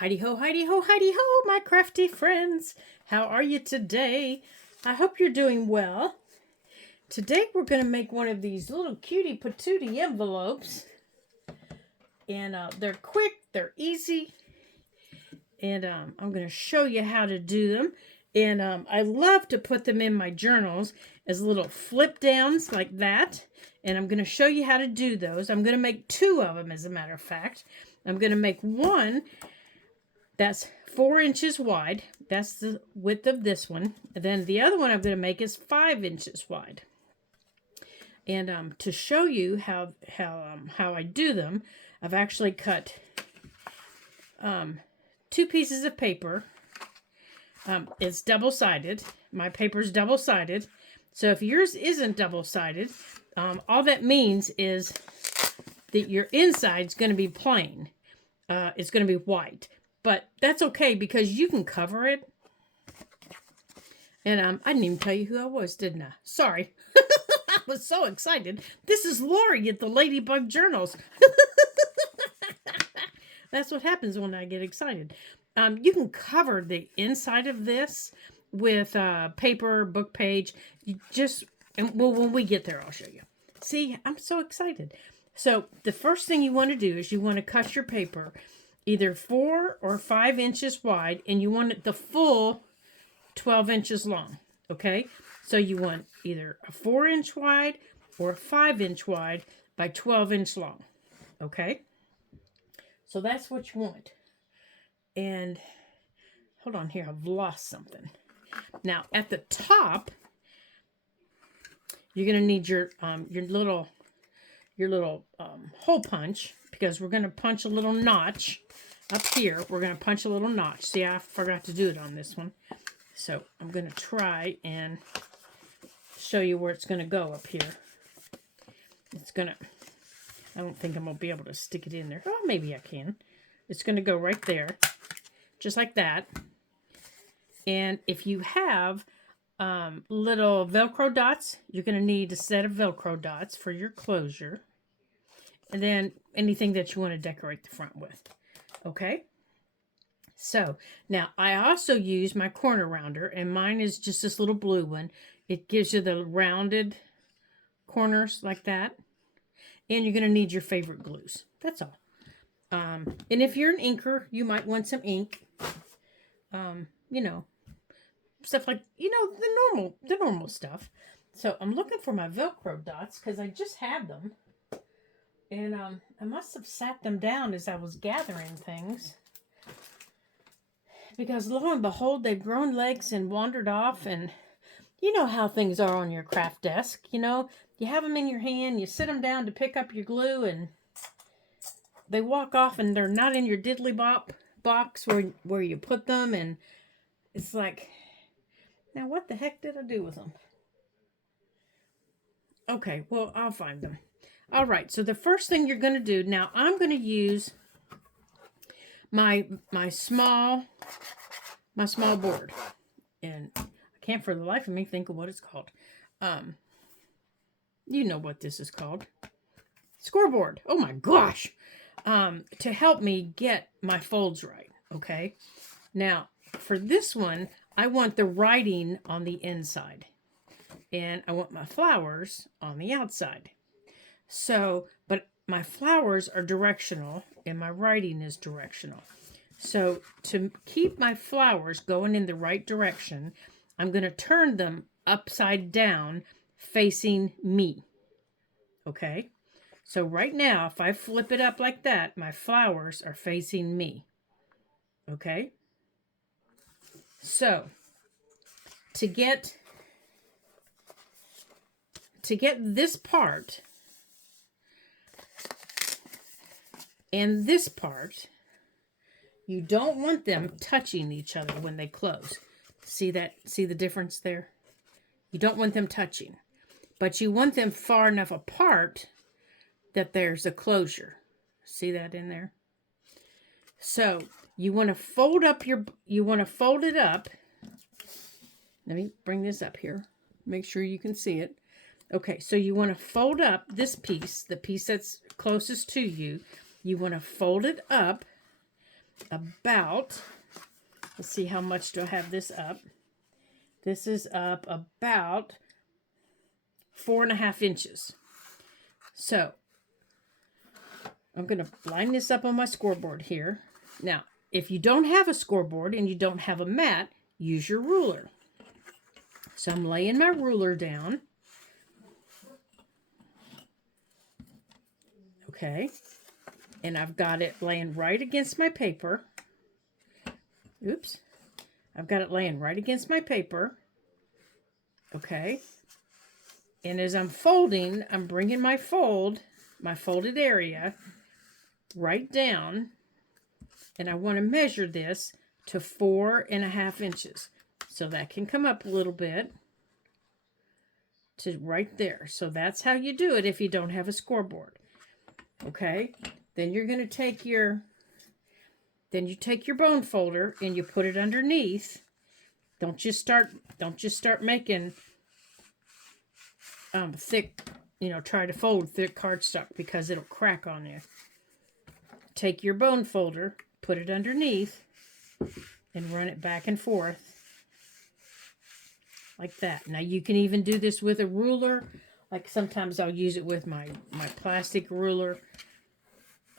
Heidi ho, Heidi ho, Heidi ho, my crafty friends. How are you today? I hope you're doing well. Today we're going to make one of these little cutie patootie envelopes. And they're quick, they're easy. And I'm going to show you how to do them. And I love to put them in my journals as little flip downs like that. And I'm going to show you how to do those. I'm going to make two of them, as a matter of fact. I'm going to make one that's 4 inches wide. That's the width of this one. And then the other one I'm going to make is 5 inches wide. And to show you how I do them, I've actually cut 2 pieces of paper. It's double-sided. My paper's double-sided. So if yours isn't double-sided, all that means is that your inside's going to be plain. It's going to be white. But that's okay because you can cover it. And I didn't even tell you who I was, didn't I? Sorry. I was so excited. This is Lori at the Ladybug Journals. That's what happens when I get excited. You can cover the inside of this with paper, book page. Well, when we get there, I'll show you. See, I'm so excited. So the first thing you want to do is you want to cut your paper either 4 or 5 inches wide, and you want it the full 12 inches long, okay? So you want either a 4-inch wide or a 5-inch wide by 12-inch long, okay? So that's what you want. And hold on here, I've lost something. Now at the top, you're gonna need your little hole punch, because we're gonna punch a little notch up here. We're gonna punch a little notch. See, I forgot to do it on this one, so I'm gonna try and show you where it's gonna go up here. I don't think I'm gonna be able to stick it in there. Oh, maybe I can. It's gonna go right there, just like that. And if you have little Velcro dots, you're gonna need a set of Velcro dots for your closure. And then anything that you want to decorate the front with. Okay? So, now I also use my corner rounder, and mine is just this little blue one. It gives you the rounded corners like that. And you're going to need your favorite glues. That's all. And if you're an inker, you might want some ink. You know, stuff like, the normal stuff. So, I'm looking for my Velcro dots because I just had them. And I must have sat them down as I was gathering things. Because lo and behold, they've grown legs and wandered off. And you know how things are on your craft desk. You know, you have them in your hand, you sit them down to pick up your glue, and they walk off and they're not in your diddly bop box where you put them. And it's like, now what the heck did I do with them? Okay, well, I'll find them. All right, so the first thing you're going to do, now I'm going to use my small board. And I can't for the life of me think of what it's called. You know what this is called. Scoreboard. Oh my gosh. To help me get my folds right, okay? Now, for this one, I want the writing on the inside. And I want my flowers on the outside. So, but my flowers are directional and my writing is directional. So to keep my flowers going in the right direction, I'm going to turn them upside down facing me. Okay? So right now, if I flip it up like that, my flowers are facing me. Okay? So, to get this part and this part, you don't want them touching each other when they close. See that? See the difference there? You don't want them touching. But you want them far enough apart that there's a closure. See that in there? So, you want to fold it up. Let me bring this up here. Make sure you can see it. Okay, so you want to fold up this piece, the piece that's closest to you. You want to fold it up about, let's see, how much do I have this up? This is up about 4.5 inches. So I'm going to line this up on my scoreboard here. Now, if you don't have a scoreboard and you don't have a mat, use your ruler. So I'm laying my ruler down. Okay. And I've got it laying right against my paper. Oops. I've got it laying right against my paper. Okay. And as I'm folding, I'm bringing my folded area right down. And I want to measure this to 4.5 inches. So that can come up a little bit to right there. So that's how you do it if you don't have a scoreboard. Okay. Then you're going to take your bone folder and you put it underneath. Don't just start making thick, try to fold thick cardstock because it'll crack on you. Take your bone folder, put it underneath, and run it back and forth like that. Now you can even do this with a ruler. Like sometimes I'll use it with my plastic ruler.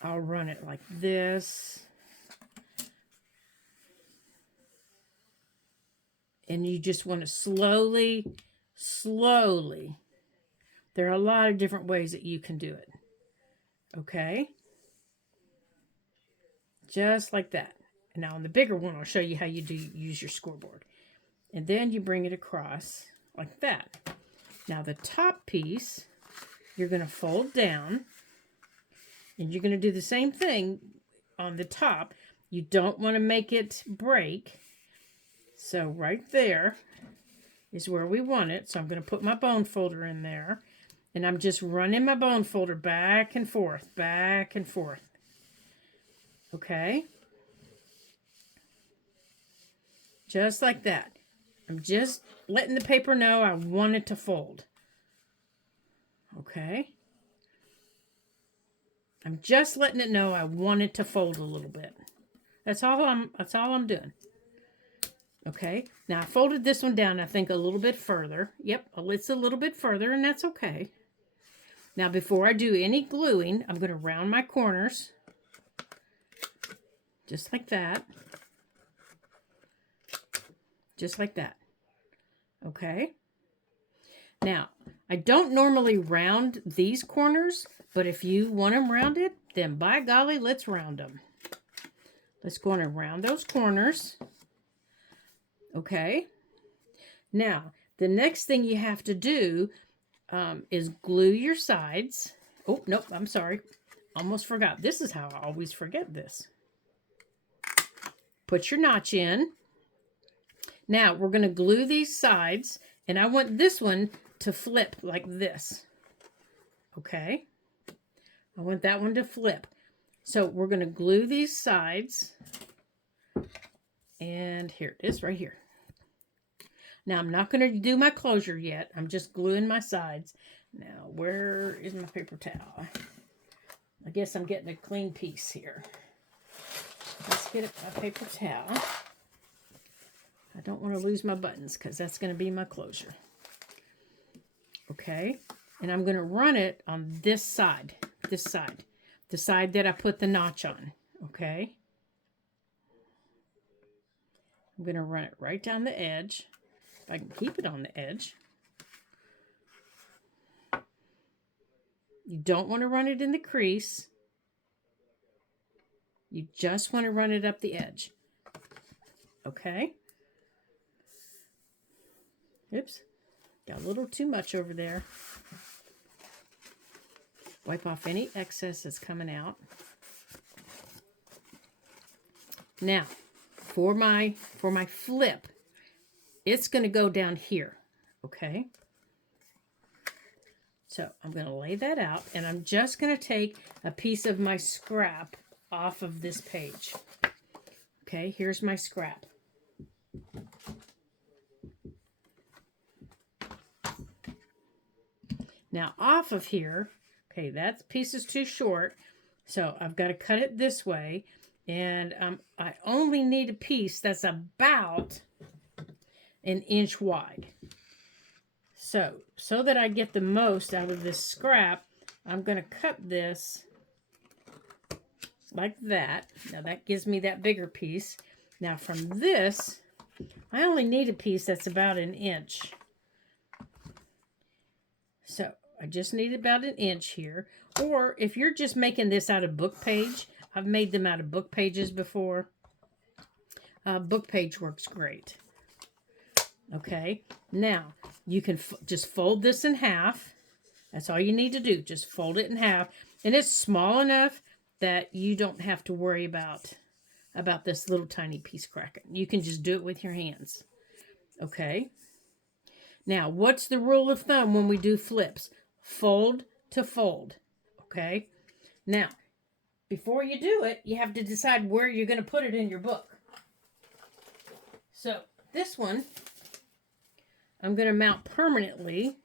I'll run it like this. And you just want to slowly. There are a lot of different ways that you can do it. Okay? Just like that. And now on the bigger one, I'll show you how you use your scoreboard. And then you bring it across like that. Now the top piece, you're going to fold down. And you're going to do the same thing on the top. You don't want to make it break. So right there is where we want it. So I'm going to put my bone folder in there. And I'm just running my bone folder back and forth. Okay? Just like that. I'm just letting the paper know I want it to fold. Okay? I'm just letting it know I want it to fold a little bit. That's all I'm doing. Okay, now I folded this one down, I think, a little bit further. Yep, it's a little bit further, and that's okay. Now, before I do any gluing, I'm going to round my corners. Just like that. Just like that. Okay. Now, I don't normally round these corners, but if you want them rounded, then by golly, let's round them. Let's go on and round those corners. Okay. Now, the next thing you have to do is glue your sides. Oh, nope, I'm sorry. Almost forgot. This is how I always forget this. Put your notch in. Now, we're going to glue these sides, and I want this one to flip like this. Okay? I want that one to flip. So, we're going to glue these sides. And here it is right here. Now, I'm not going to do my closure yet. I'm just gluing my sides. Now, where is my paper towel? I guess I'm getting a clean piece here. Let's get my paper towel. I don't want to lose my buttons because that's going to be my closure. Okay. And I'm going to run it on this side. This side. The side that I put the notch on. Okay. I'm going to run it right down the edge. If I can keep it on the edge. You don't want to run it in the crease. You just want to run it up the edge. Okay. Oops. Got a little too much over there. Wipe off any excess that's coming out. Now, for my flip, it's going to go down here. Okay. So I'm going to lay that out, and I'm just going to take a piece of my scrap off of this page. Okay, here's my scrap. Now off of here, okay, that piece is too short, so I've got to cut it this way, And I only need a piece that's about an inch wide. So that I get the most out of this scrap, I'm going to cut this like that. Now that gives me that bigger piece. Now from this, I only need a piece that's about an inch. So I just need about an inch here. Or if you're just making this out of book page, I've made them out of book pages before. Book page works great. Okay, now you can just fold this in half. That's all you need to do. Just fold it in half. And it's small enough that you don't have to worry about this little tiny piece cracking. You can just do it with your hands. Okay. Now, what's the rule of thumb when we do flips? Fold to fold. Okay. Now, before you do it, you have to decide where you're going to put it in your book. So, this one, I'm going to mount permanently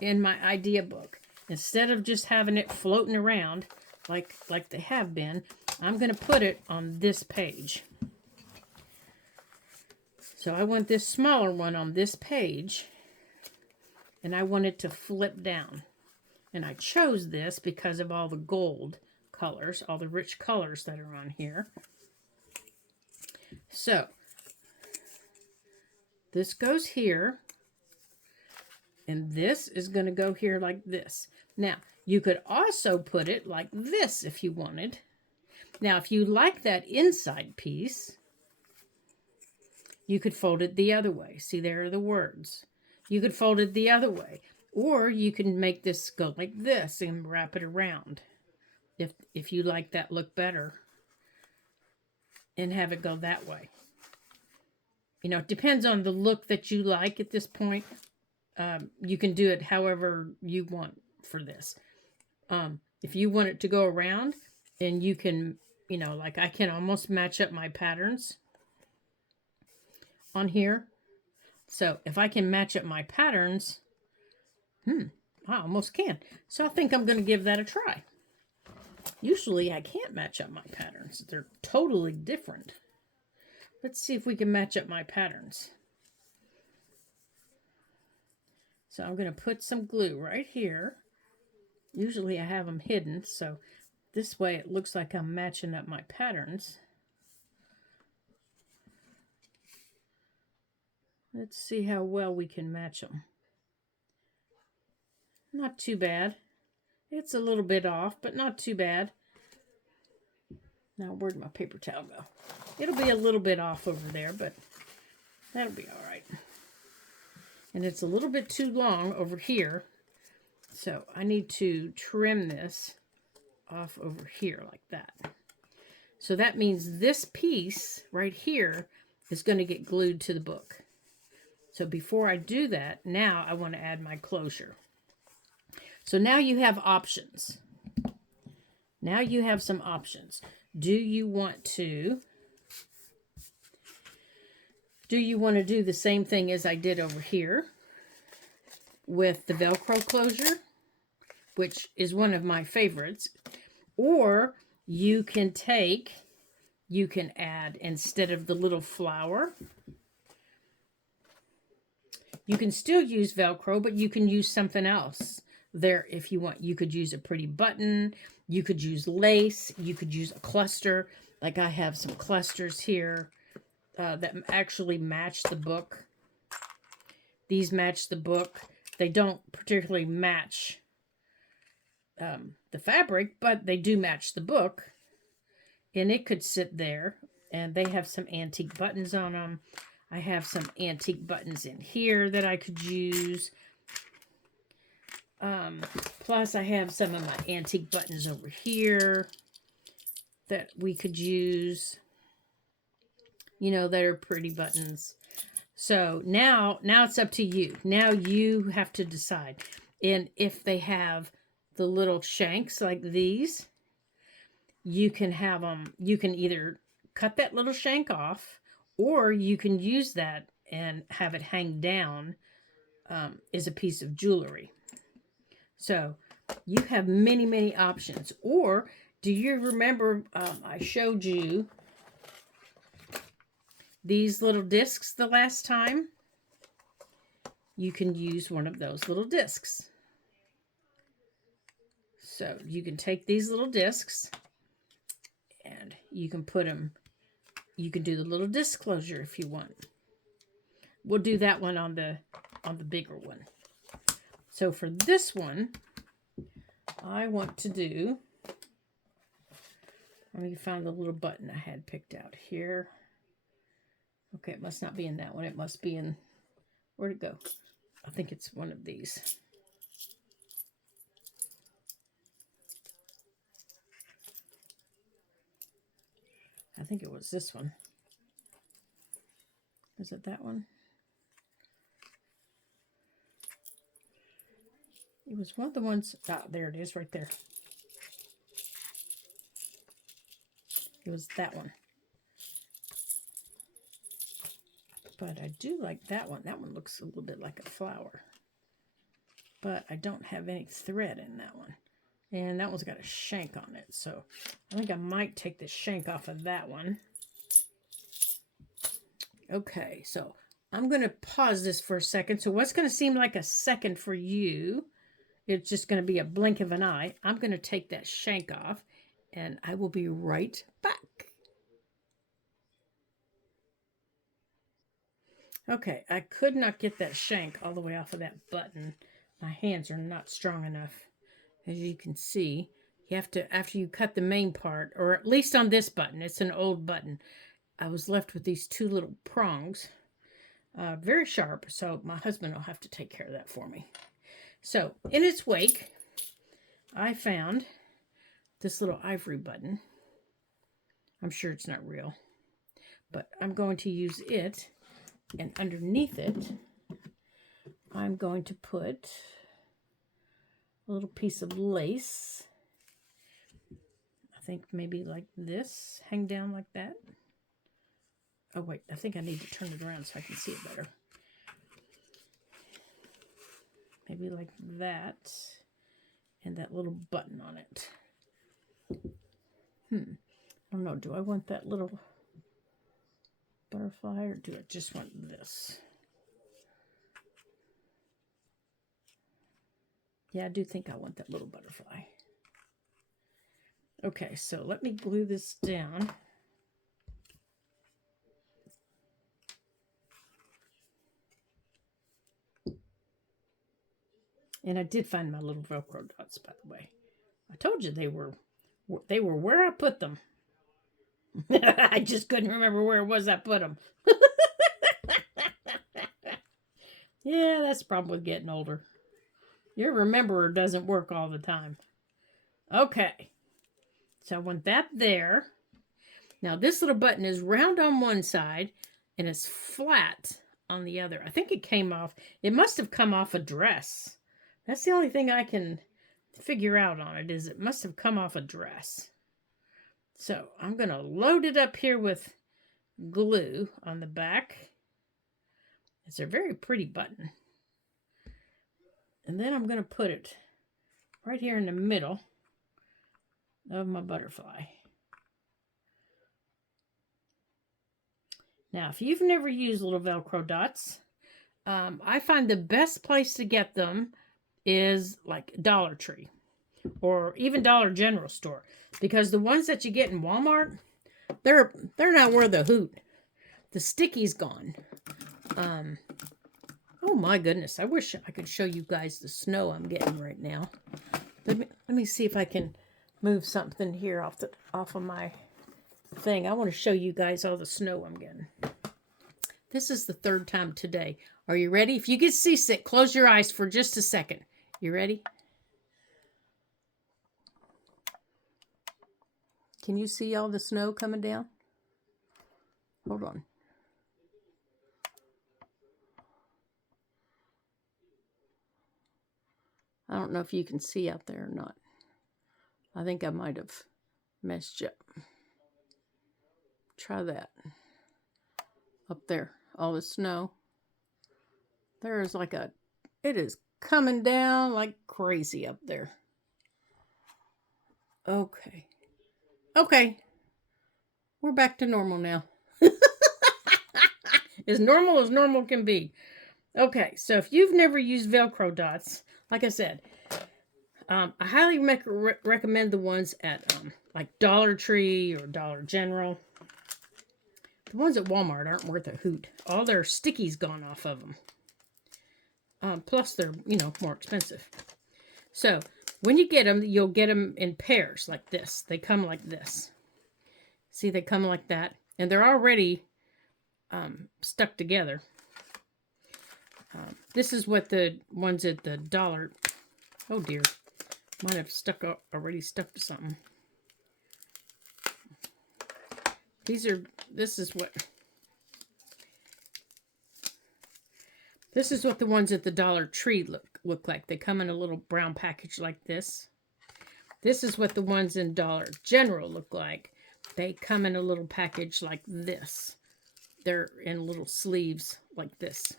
in my idea book. Instead of just having it floating around like they have been, I'm going to put it on this page. So I want this smaller one on this page, and I want it to flip down. And I chose this because of all the gold colors, all the rich colors that are on here. So this goes here, and this is going to go here like this. Now, you could also put it like this if you wanted. Now, if you like that inside piece, you could fold it the other way. See, there are the words. You could fold it the other way. Or you can make this go like this and wrap it around. If you like that look better. And have it go that way. You know, it depends on the look that you like at this point. You can do it however you want for this. If you want it to go around, and you can, you know, like I can almost match up my patterns on here. So if I can match up my patterns, I almost can. So I think I'm going to give that a try. Usually I can't match up my patterns. They're totally different. Let's see if we can match up my patterns. So I'm going to put some glue right here. Usually I have them hidden, so this way it looks like I'm matching up my patterns. Let's see how well we can match them. Not too bad. It's a little bit off, but not too bad. Now, where'd my paper towel go? It'll be a little bit off over there, but that'll be all right. And it's a little bit too long over here, so I need to trim this off over here like that. So that means this piece right here is going to get glued to the book. So before I do that, now I want to add my closure. So now you have options. Now you have some options. Do you want to do the same thing as I did over here with the Velcro closure, which is one of my favorites? Or you can add, instead of the little flower, you can still use Velcro, but you can use something else there if you want. You could use a pretty button. You could use lace. You could use a cluster. Like I have some clusters here that actually match the book. These match the book. They don't particularly match the fabric, but they do match the book. And it could sit there. And they have some antique buttons on them. I have some antique buttons in here that I could use. Plus, I have some of my antique buttons over here that we could use. You know, that are pretty buttons. So now it's up to you. Now you have to decide. And if they have the little shanks like these, you can have them. You can either cut that little shank off, or you can use that and have it hang down as a piece of jewelry. So you have many, many options. Or Do you remember I showed you these little discs the last time? You can use one of those little discs. So you can take these little discs and you can put them, you can do the little disc closure if you want. We'll do that one on the bigger one. So for this one, I want to do, let me find the little button I had picked out here. Okay, it must not be in that one. It must be in, where'd it go? I think it's one of these. I think it was this one. Is it that one? It was one of the ones, there it is right there. It was that one. But I do like that one. That one looks a little bit like a flower. But I don't have any thread in that one. And that one's got a shank on it. So I think I might take the shank off of that one. Okay, so I'm going to pause this for a second. So what's going to seem like a second for you, it's just going to be a blink of an eye. I'm going to take that shank off and I will be right back. Okay, I could not get that shank all the way off of that button. My hands are not strong enough. As you can see, you have to, after you cut the main part, or at least on this button, it's an old button, I was left with these two little prongs. Very sharp, so my husband will have to take care of that for me. So, in its wake, I found this little ivory button. I'm sure it's not real, but I'm going to use it. And underneath it, I'm going to put a little piece of lace. I think maybe like this, hang down like that. Oh wait, I think I need to turn it around so I can see it better. Maybe like that, and that little button on it. I don't know, do I want that little butterfly or do I just want this? Yeah, I do think I want that little butterfly. Okay, so let me glue this down. And I did find my little Velcro dots, by the way. I told you they were where I put them. I just couldn't remember where it was I put them. Yeah, that's the problem with getting older. Your rememberer doesn't work all the time. Okay. So I want that there. Now this little button is round on one side and it's flat on the other. I think it came off. It must have come off a dress. That's the only thing I can figure out on it, is it must have come off a dress. So I'm going to load it up here with glue on the back. It's a very pretty button. And then I'm going to put it right here in the middle of my butterfly. Now, if you've never used little Velcro dots, I find the best place to get them is like Dollar Tree or even Dollar General store, because the ones that you get in Walmart, they're not worth a hoot. The sticky's gone. Oh my goodness, I wish I could show you guys the snow I'm getting right now. Let me see if I can move something here off of my thing. I want to show you guys all the snow I'm getting. This is the third time today. Are you ready? If you get seasick, close your eyes for just a second. You ready? Can you see all the snow coming down? Hold on. I don't know if you can see out there or not. I think I might have messed you up. Try that. Up there, all the snow. There is like it is coming down like crazy up there. Okay. Okay, we're back to normal now. As normal can be. Okay, so if you've never used Velcro dots, like I said, I highly recommend the ones at like Dollar Tree or Dollar General. The ones at Walmart aren't worth a hoot. All their stickies gone off of them. Plus, they're, more expensive. So, when you get them, you'll get them in pairs like this. They come like this. See, they come like that. And they're already stuck together. This is what the ones at the dollar... Oh, dear. Might have already stuck to something. This is what the ones at the Dollar Tree look like. They come in a little brown package like this. This is what the ones in Dollar General look like. They come in a little package like this. They're in little sleeves like this.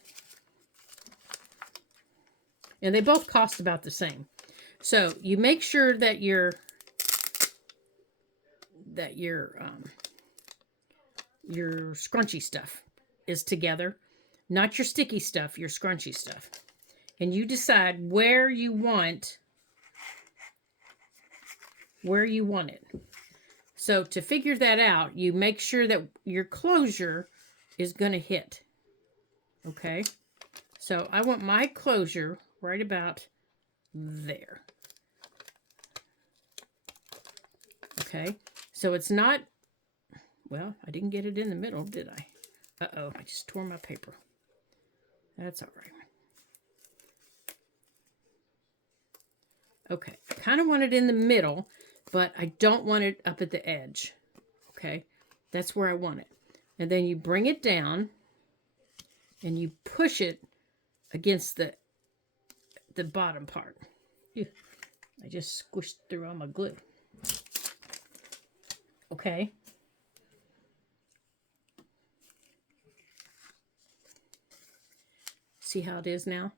And they both cost about the same. So you make sure that your scrunchy stuff is together. Not your sticky stuff, your scrunchy stuff. And you decide where you want it. So to figure that out, you make sure that your closure is going to hit. Okay? So I want my closure right about there. Okay? So it's not... Well, I didn't get it in the middle, did I? Uh-oh, I just tore my paper. That's all right. Okay, I kind of want it in the middle, but I don't want it up at the edge. Okay, that's where I want it. And then you bring it down, and you push it against the bottom part. Ew, I just squished through all my glue. Okay. See how it is now?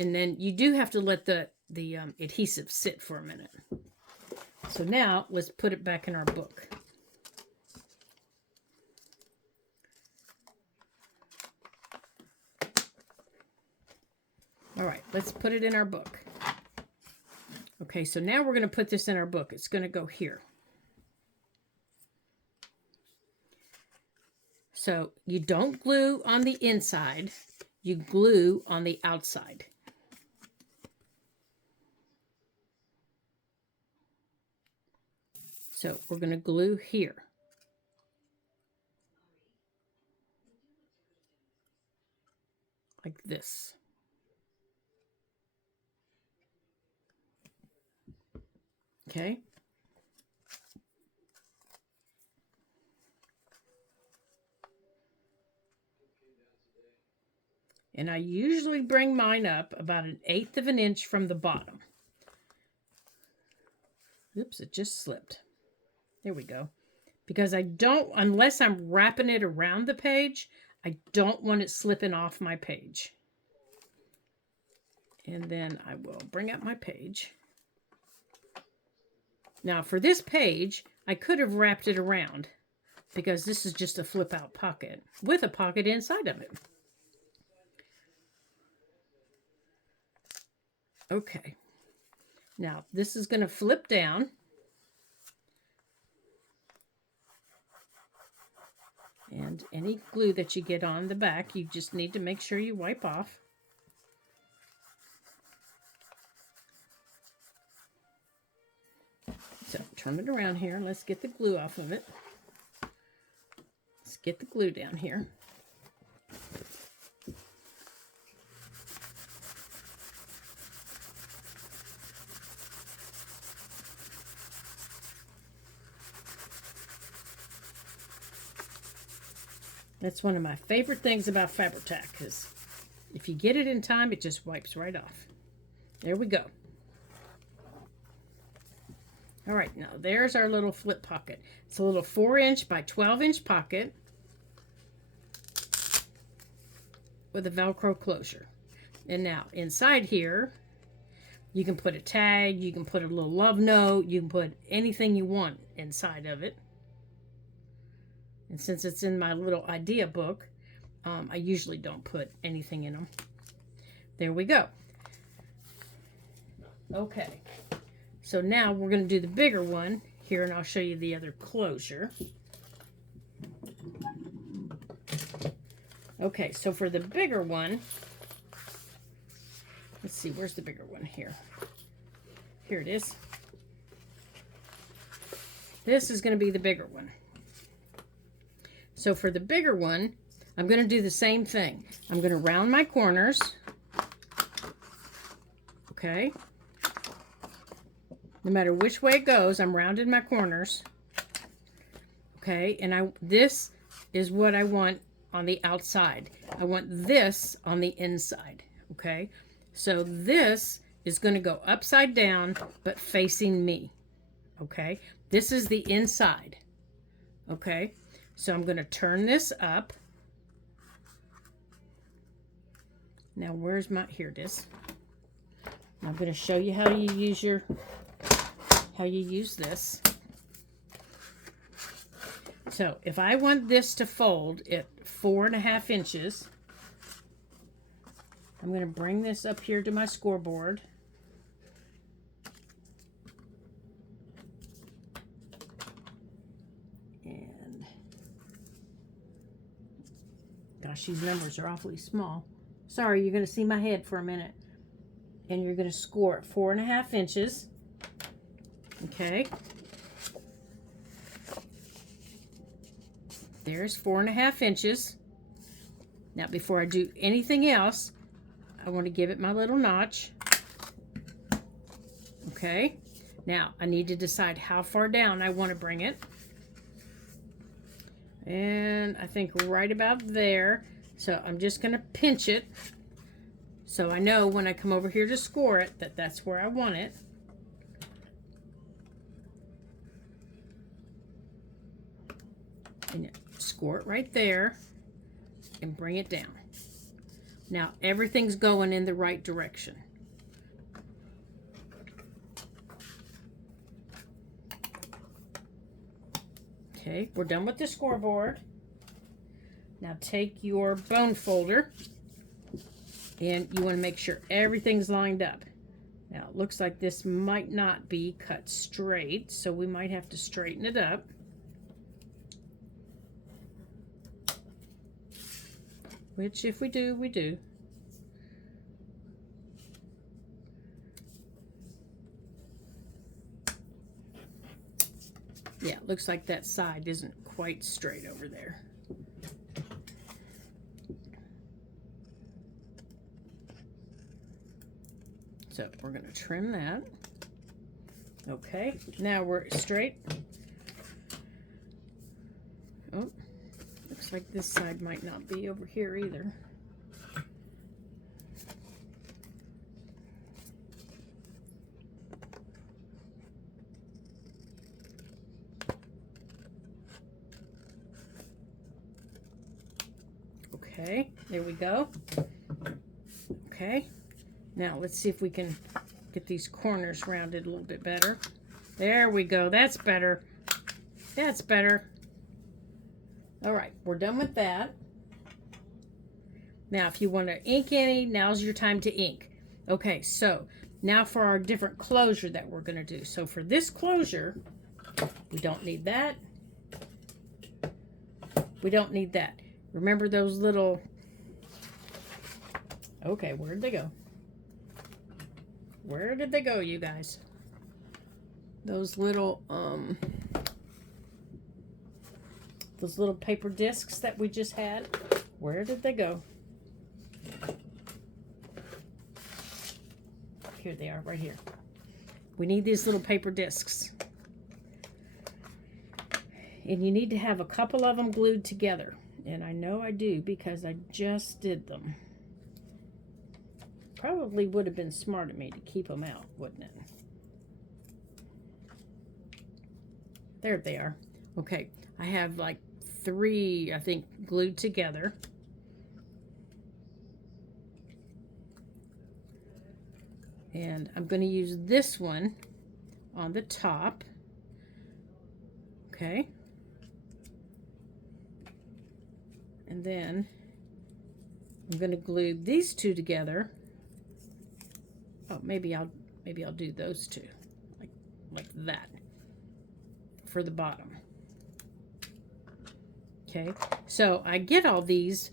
And then you do have to let the adhesive sit for a minute. So now let's put it back in our book. All right, let's put it in our book. Okay, so now we're going to put this in our book. It's going to go here. So you don't glue on the inside, you glue on the outside. So we're going to glue here. Like this. Okay. And I usually bring mine up about 1/8 of an inch from the bottom. Oops, it just slipped. There we go. Because I don't, unless I'm wrapping it around the page, I don't want it slipping off my page. And then I will bring up my page. Now for this page, I could have wrapped it around because this is just a flip out pocket with a pocket inside of it. Okay. Now this is going to flip down. And any glue that you get on the back, you just need to make sure you wipe off. So turn it around here. Let's get the glue off of it. Let's get the glue down here. That's one of my favorite things about Fabri-Tac, because if you get it in time, it just wipes right off. There we go. All right, now there's our little flip pocket. It's a little 4-inch by 12-inch pocket with a Velcro closure. And now inside here, You can put a tag, you can put a little love note, you can put anything you want inside of it. And since it's in my little idea book, I usually don't put anything in them. There we go. Okay, so now we're going to do the bigger one here, and I'll show you the other closure. Okay, so for the bigger one, let's see, where's the bigger one here? Here it is. This is going to be the bigger one. So for the bigger one, I'm going to do the same thing. I'm going to round my corners. Okay. No matter which way it goes, I'm rounding my corners. Okay, and this is what I want on the outside. I want this on the inside. Okay, so this is going to go upside down, but facing me. Okay, this is the inside. Okay, so I'm going to turn this up. Now, where's my, here it is. I'm going to show you how you use this. So if I want this to fold at 4.5 inches, I'm going to bring this up here to my scoreboard. And gosh, these numbers are awfully small. Sorry, you're going to see my head for a minute. And you're going to score at 4.5 inches. Okay. There's 4.5 inches. Now, before I do anything else, I want to give it my little notch. Okay. Now, I need to decide how far down I want to bring it. And I think right about there. So I'm just going to pinch it. So I know when I come over here to score it, that's where I want it. And score it right there and bring it down. Now everything's going in the right direction. Okay, we're done with the scoreboard. Now take your bone folder and you want to make sure everything's lined up. Now it looks like this might not be cut straight, so we might have to straighten it up. Which if we do, we do. Yeah, it looks like that side isn't quite straight over there. So we're going to trim that. Okay, now we're straight. Oh, looks like this side might not be over here either. Okay, there we go. Okay, now let's see if we can get these corners rounded a little bit better. There we go, that's better. That's better. All right, we're done with that. Now, if you want to ink any, now's your time to ink. Okay, so now for our different closure that we're going to do. So for this closure, we don't need that. We don't need that. Remember those little... Okay, where'd they go? Where did they go, you guys? Those little paper discs that we just had. Where did they go? Here they are, right here. We need these little paper discs. And you need to have a couple of them glued together. And I know I do because I just did them. Probably would have been smart of me to keep them out, wouldn't it? There they are. Okay, I have like 3, I think, glued together. And I'm going to use this one on the top. Okay. And then I'm going to glue these two together. Oh, maybe I'll do those two like that for the bottom. Okay, so I get all these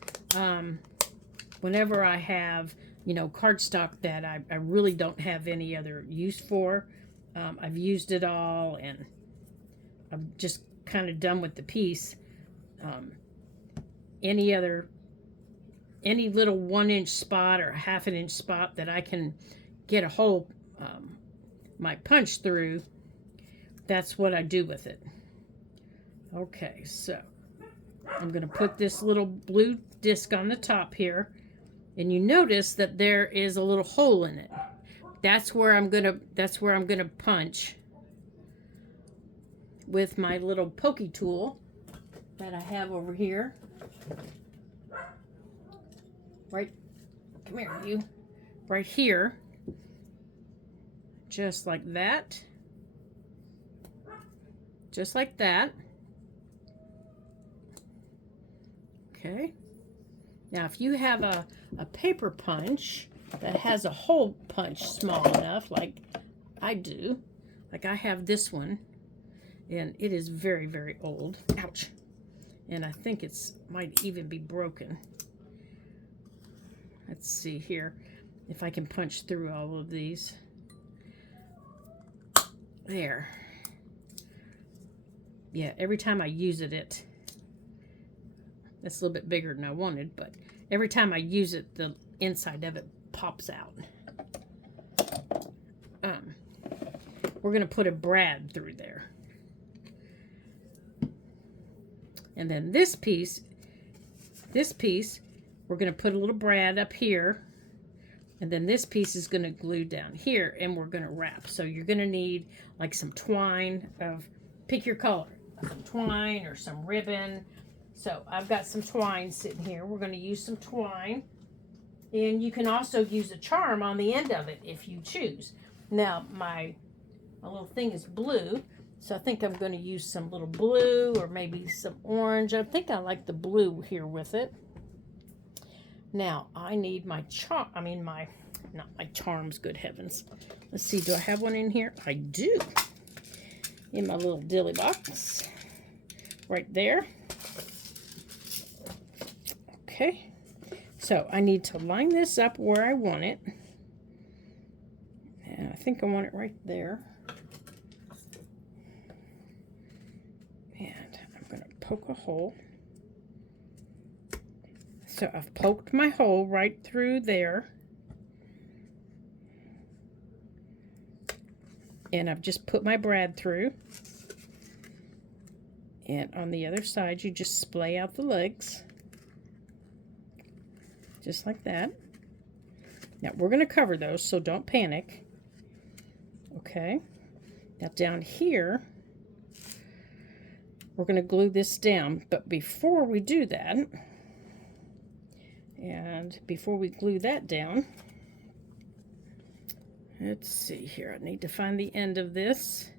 whenever I have, you know, cardstock that I really don't have any other use for. I've used it all and I'm just kind of done with the piece. Any little 1-inch spot or a 1/2 inch spot that I can get a hole, my punch through, that's what I do with it. Okay, so I'm going to put this little blue disc on the top here, and you notice that there is a little hole in it. That's where I'm going to punch with my little pokey tool that I have over here. Right, come here, you. Right here, just like that. Just like that. Okay. Now, if you have a paper punch that has a hole punch small enough, like I do, like I have this one, and it is very, very old. Ouch. And I think it's might even be broken. Let's see here if I can punch through all of these. There. Yeah, every time I use it, it's a little bit bigger than I wanted, but every time I use it, the inside of it pops out. We're going to put a brad through there. And then this piece, we're going to put a little brad up here. And then this piece is going to glue down here, and we're going to wrap. So you're going to need like some twine pick your color. Some twine or some ribbon. So I've got some twine sitting here. We're going to use some twine. And you can also use a charm on the end of it if you choose. Now, my little thing is blue. So I think I'm going to use some little blue or maybe some orange. I think I like the blue here with it. Now, I need my charm. Not my charms, good heavens. Let's see, do I have one in here? I do. In my little dilly box. Right there. Okay. So, I need to line this up where I want it. And I think I want it right there. And I'm going to poke a hole. So I've poked my hole right through there. And I've just put my brad through. And on the other side, you just splay out the legs. Just like that. Now, we're going to cover those, so don't panic. Okay. Now, down here, we're going to glue this down. But before we do that, and before we glue that down, let's see here. I need to find the end of this.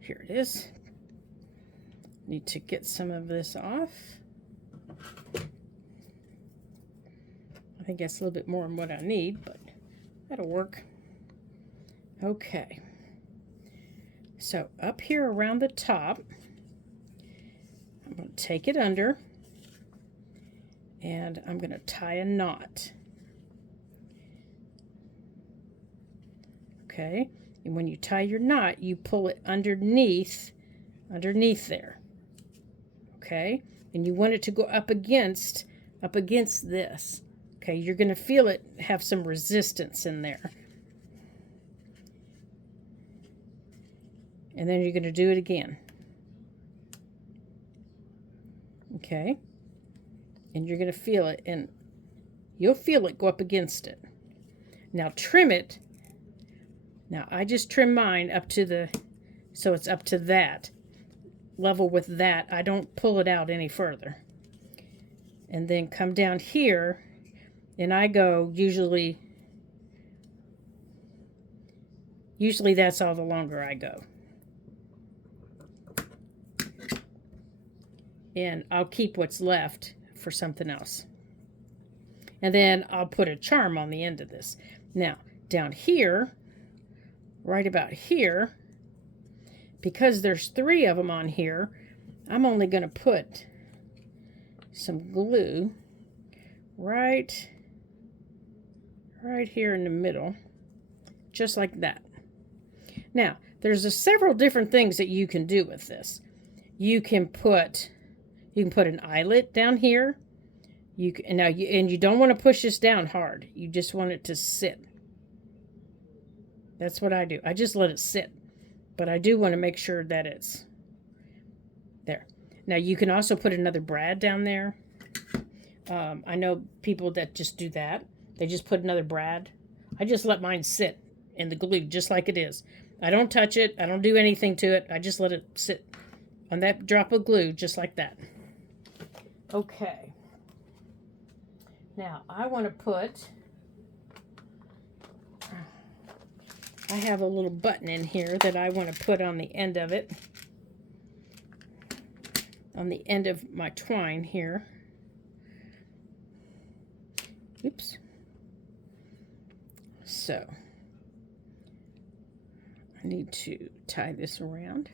Here it is. Need to get some of this off. I think that's a little bit more than what I need, but that'll work. Okay. So up here around the top, I'm going to take it under. And I'm going to tie a knot. Okay, and when you tie your knot, you pull it underneath there. Okay, and you want it to go up against this. Okay, you're going to feel it have some resistance in there. And then you're going to do it again. Okay. And you're going to feel it, and you'll feel it go up against it. Now trim it. Now I just trim mine up to so it's up to that level with that. I don't pull it out any further. And then come down here, and I go usually Usually that's all the longer I go. And I'll keep what's left for something else. And then I'll put a charm on the end of this. Now, down here, right about here, because there's 3 of them on here, I'm only going to put some glue right here in the middle, just like that. Now, there's several different things that you can do with this. You can put an eyelet down here. And you don't want to push this down hard. You just want it to sit. That's what I do. I just let it sit. But I do want to make sure that it's there. Now you can also put another brad down there. I know people that just do that. They just put another brad. I just let mine sit in the glue just like it is. I don't touch it. I don't do anything to it. I just let it sit on that drop of glue just like that. Okay. Now, I want to put, I have a little button in here that I want to put on the end of it, on the end of my twine here. Oops. So, I need to tie this around.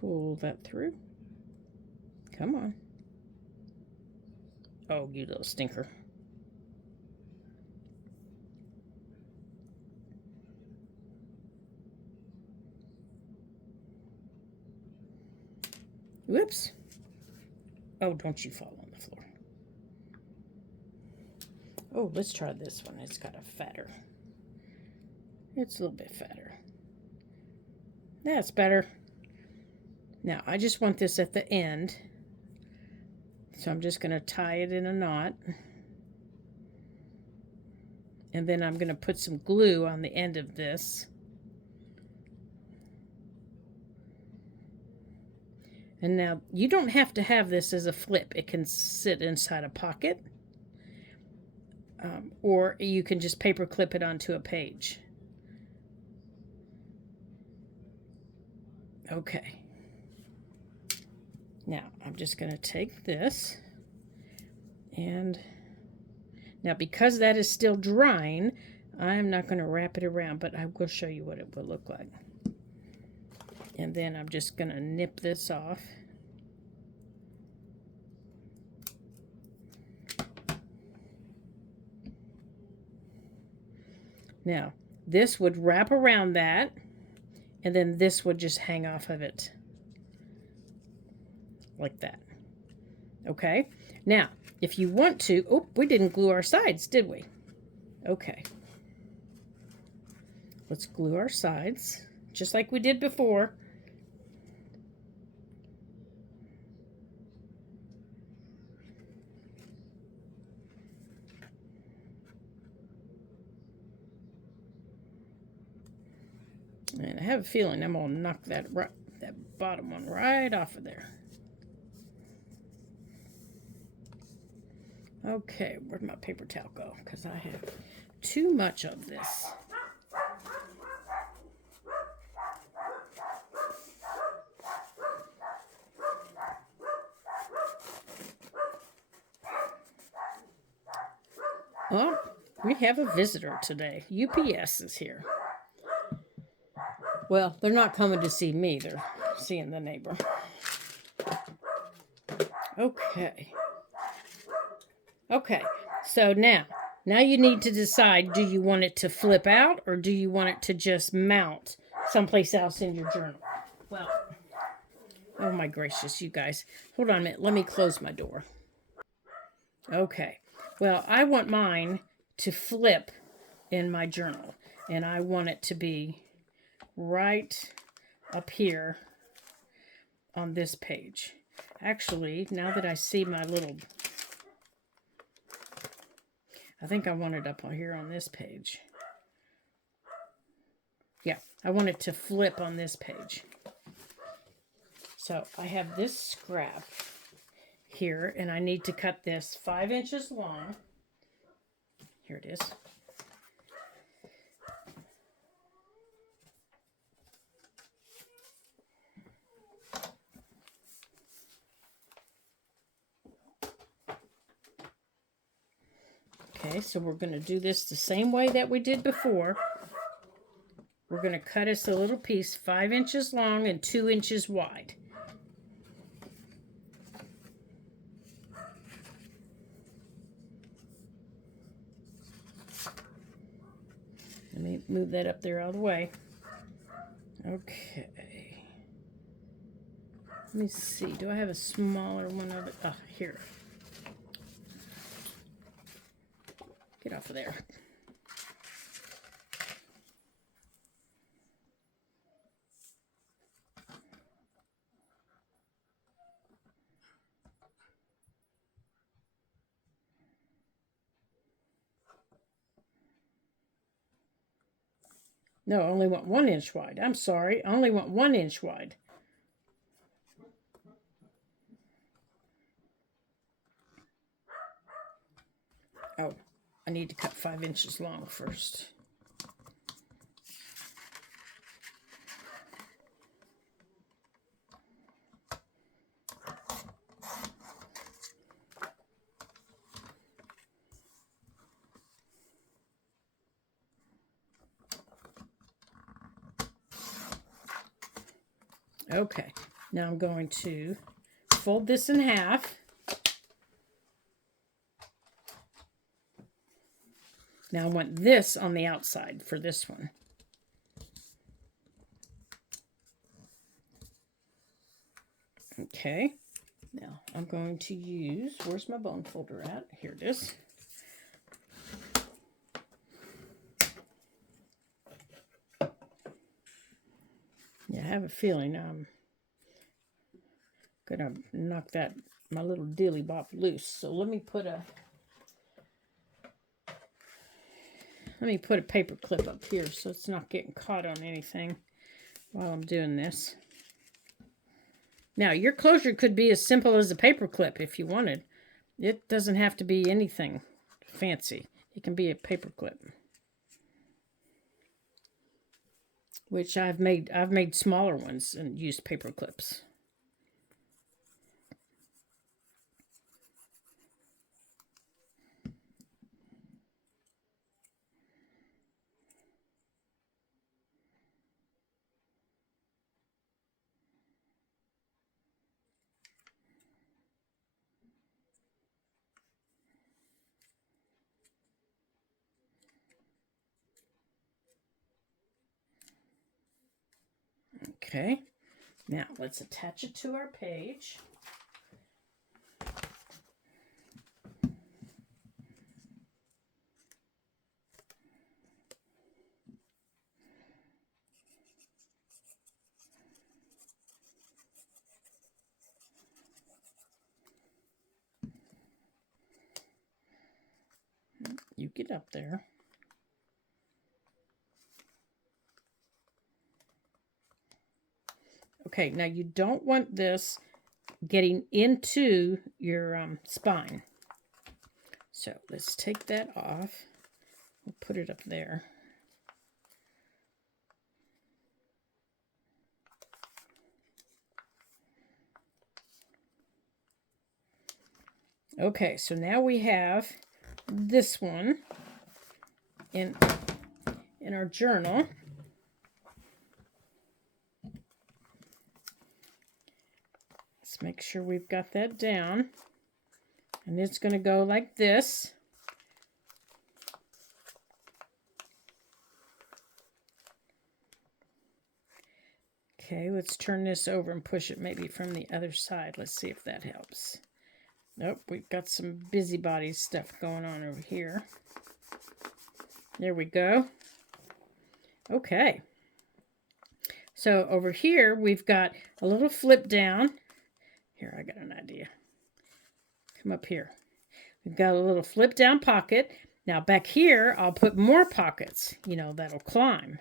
Pull that through. Come on. Oh, you little stinker. Whoops. Oh, don't you fall on the floor. Oh, let's try this one. It's got a fatter. It's a little bit fatter. That's better. Now, I just want this at the end. So I'm just going to tie it in a knot. And then I'm going to put some glue on the end of this. And now, you don't have to have this as a flip. It can sit inside a pocket. Or you can just paper clip it onto a page. Okay. Now, I'm just going to take this, and now because that is still drying, I'm not going to wrap it around, but I will show you what it will look like. And then I'm just going to nip this off. Now, this would wrap around that, and then this would just hang off of it. Like that. Okay. Now, if you want to, oh, we didn't glue our sides, did we? Okay. Let's glue our sides, just like we did before. And I have a feeling I'm going to knock that bottom one right off of there. Okay, where'd my paper towel go? Because I have too much of this. Oh, we have a visitor today. UPS is here. Well, they're not coming to see me. They're seeing the neighbor. Okay. Okay, so now you need to decide, do you want it to flip out or do you want it to just mount someplace else in your journal? Well, oh my gracious, you guys. Hold on a minute. Let me close my door. Okay, well, I want mine to flip in my journal, and I want it to be right up here on this page. Actually, now that I see my little... I think I want it up here on this page. Yeah, I want it to flip on this page. So I have this scrap here, and I need to cut this 5 inches long. Here it is. Okay, so we're going to do this the same way that we did before. We're going to cut us a little piece 5 inches long and 2 inches wide. Let me move that up there out of the way. Okay. Let me see. Do I have a smaller one of it? Oh, here. Get off of there. No, I only want 1 inch wide. I'm sorry. I only want 1 inch wide. Oh, I need to cut 5 inches long first. Okay, now I'm going to fold this in half. Now I want this on the outside for this one. Okay, now I'm going to use, where's my bone folder at? Here it is. Yeah, I have a feeling I'm gonna knock my little dilly bop loose. So let me put a paper clip up here so it's not getting caught on anything while I'm doing this. Now, your closure could be as simple as a paper clip if you wanted. It doesn't have to be anything fancy. It can be a paper clip. Which I've made smaller ones and used paper clips. Okay, now let's attach it to our page. You get up there. Okay, now you don't want this getting into your spine. So let's take that off. We'll put it up there. Okay, so now we have this one in our journal. Let's make sure we've got that down. And it's going to go like this. Okay, let's turn this over and push it maybe from the other side. Let's see if that helps. Nope, we've got some busybody stuff going on over here. There we go. Okay. So over here, we've got a little flip down. Here, I got an idea. Come up here. We've got a little flip down pocket. Now back here, I'll put more pockets, that'll climb.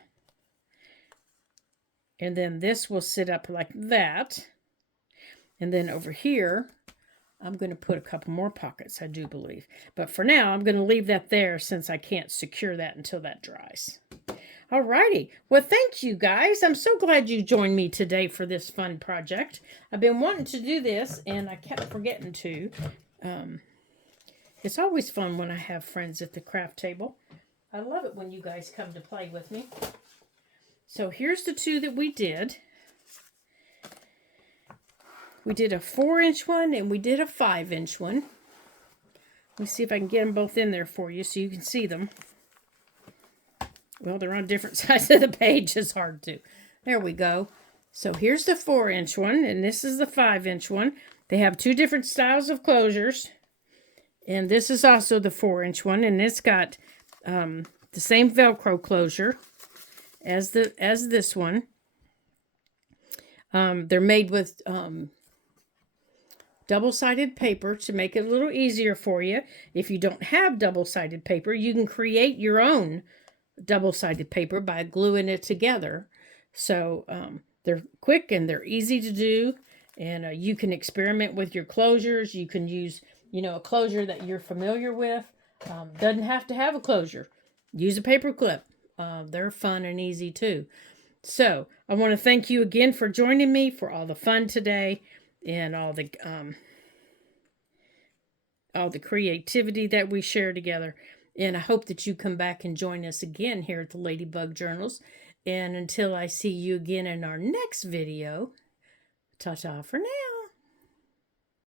And then this will sit up like that. And then over here, I'm going to put a couple more pockets, I do believe. But for now, I'm going to leave that there since I can't secure that until that dries. Alrighty. Well, thank you guys. I'm so glad you joined me today for this fun project. I've been wanting to do this and I kept forgetting to. It's always fun when I have friends at the craft table. I love it when you guys come to play with me. So here's the two that we did. We did a 4-inch one and we did a 5-inch one. Let me see if I can get them both in there for you so you can see them. Well, they're on different sides of the page. It's hard to. There we go. So here's the 4-inch one, and this is the 5-inch one. They have two different styles of closures. And this is also the 4-inch one, and it's got the same Velcro closure as this one. They're made with double-sided paper to make it a little easier for you. If you don't have double-sided paper, you can create your own double-sided paper by gluing it together. So they're quick and they're easy to do, and you can experiment with your closures. You can use, a closure that you're familiar with. Doesn't have to have a closure. Use a paper clip. They're fun and easy too. So I want to thank you again for joining me for all the fun today and all the creativity that we share together. And I hope that you come back and join us again here at the Ladybug Journals. And until I see you again in our next video, ta-ta for now.